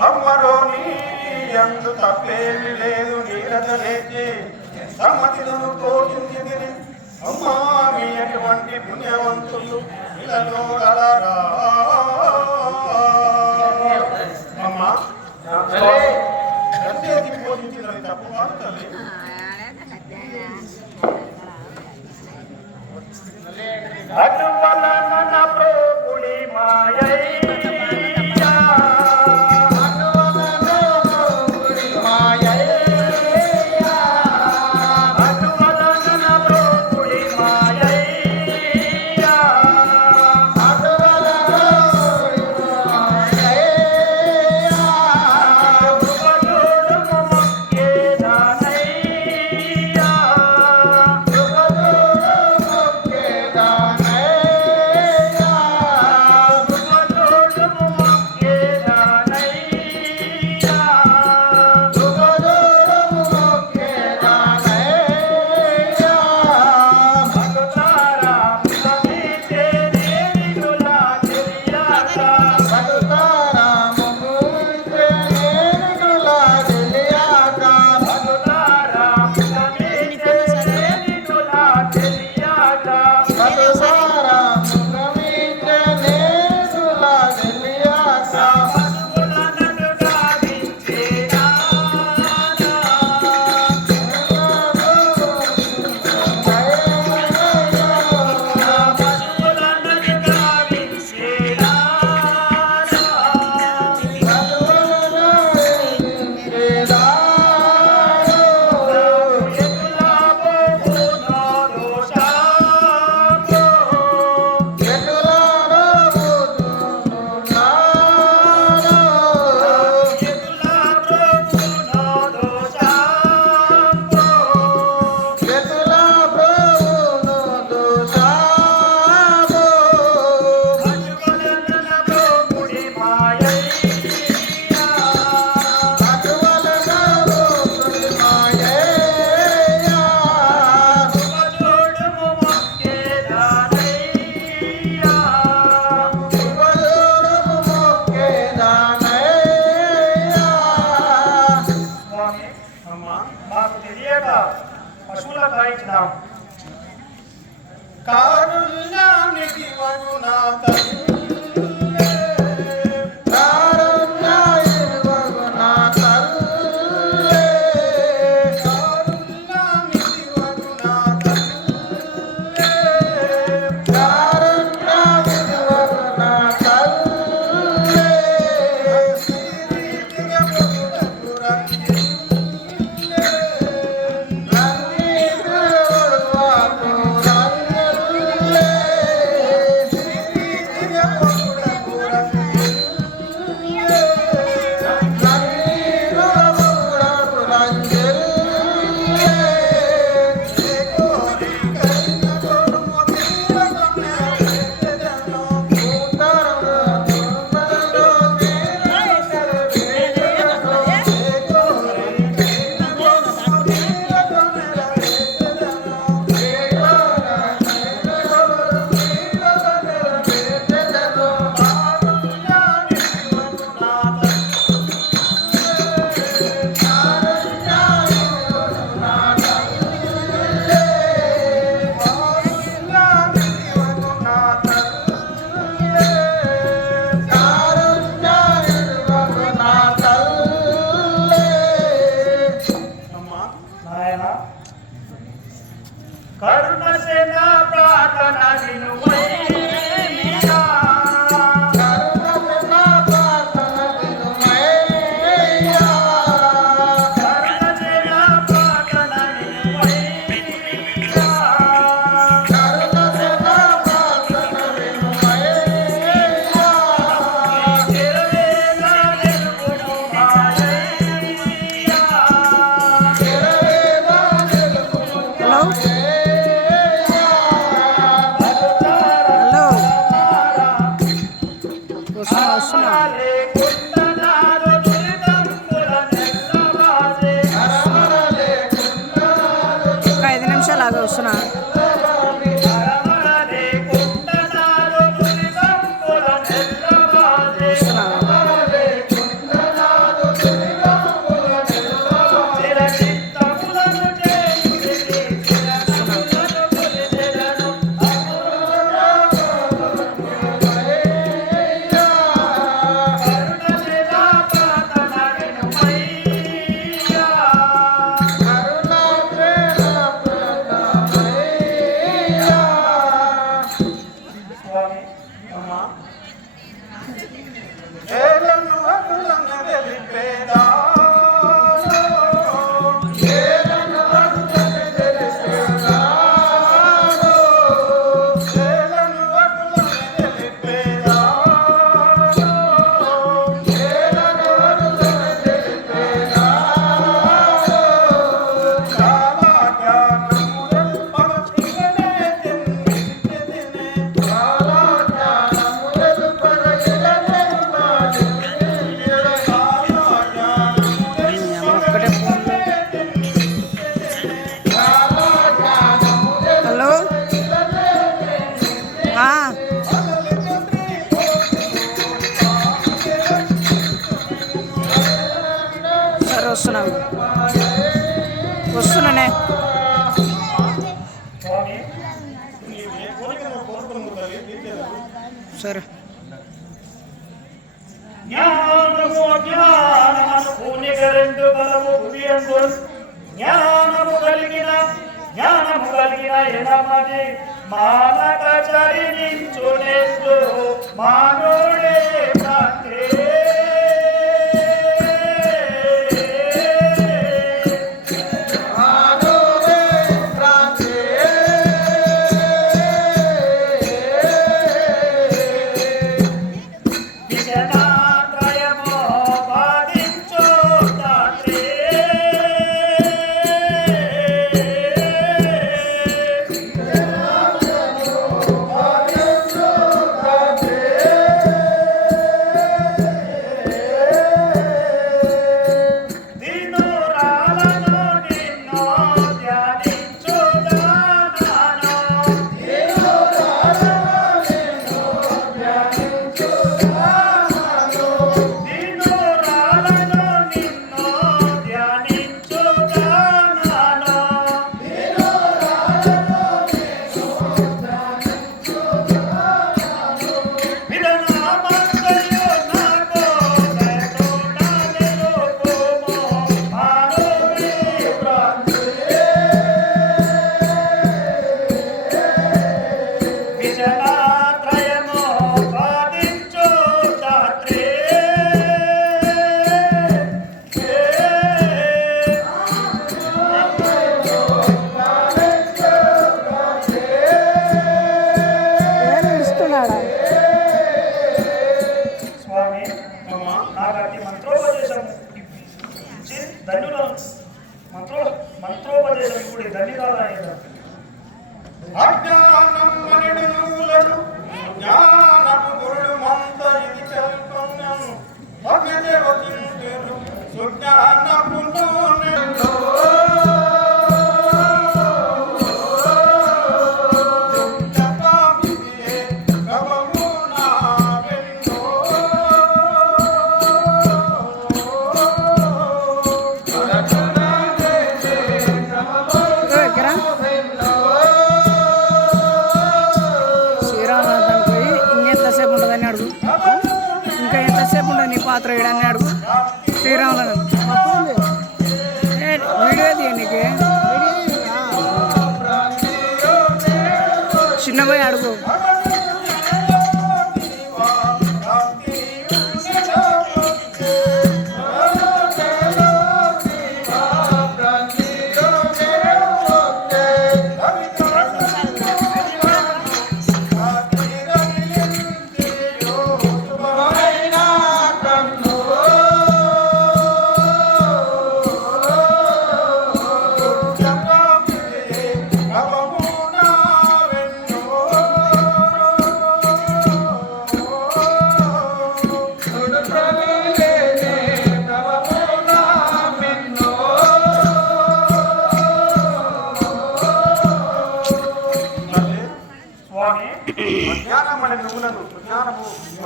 అమ్మరో నీ అందు తప్పేమి లేదు నీరత లేచి సమ్మతిను కోచింది అమ్మా మీ అటువంటి పుణ్యవంతులు. ఇలా అలరా చేత పశువులకు గాయించినాం కారుణ్యానికి వరుణా Satan, I didn't know జ్ఞానము జ్ఞానమను పూనిగరెండు బలము భువియందు జ్ఞానము కలిగిన జ్ఞానము కలిగిన ఎనమది మానక చరినించునేస్తు మానోడే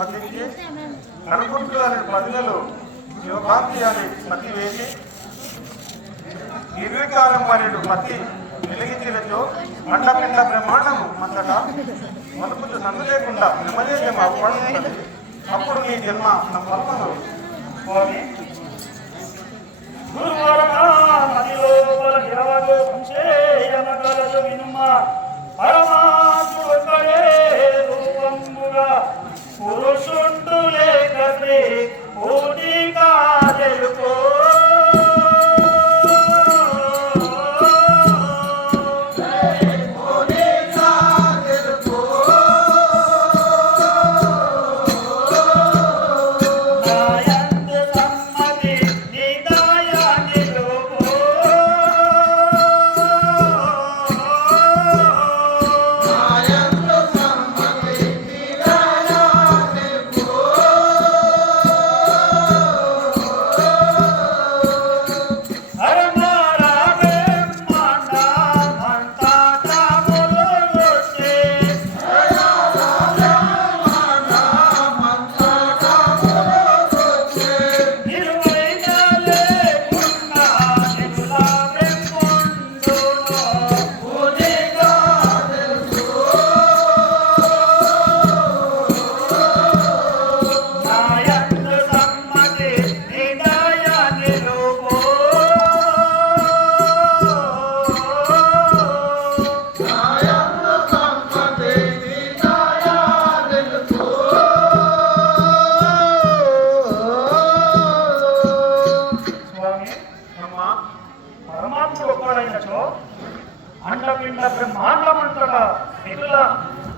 జ్ఞానము వర్ణించి కనుకుంటు అనే పదులలో శివకాంతి అనే మతి వేసి నిర్వికారం అనేడు మతి వెలిగించినచో మండపిండ బ్రహ్మాండము అంతటా మనుపుతు సందు లేకుండా నెమ్మదే జన్మ అప్పుడు నీ జన్మ నా సంపన్నదు స్వామి గురువరణ మదిలోపల నిలవడు సంశయమగలదు వినుమా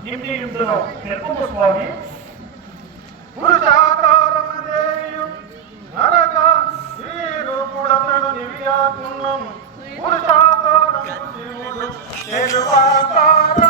నింపియుంటును నిర్పుంచుకొని పురుషాకారమదేయం. నరక స్త్రీరూపుడతడు నివ్యాత్మం పురుషాకారం శివుడు శివాకారం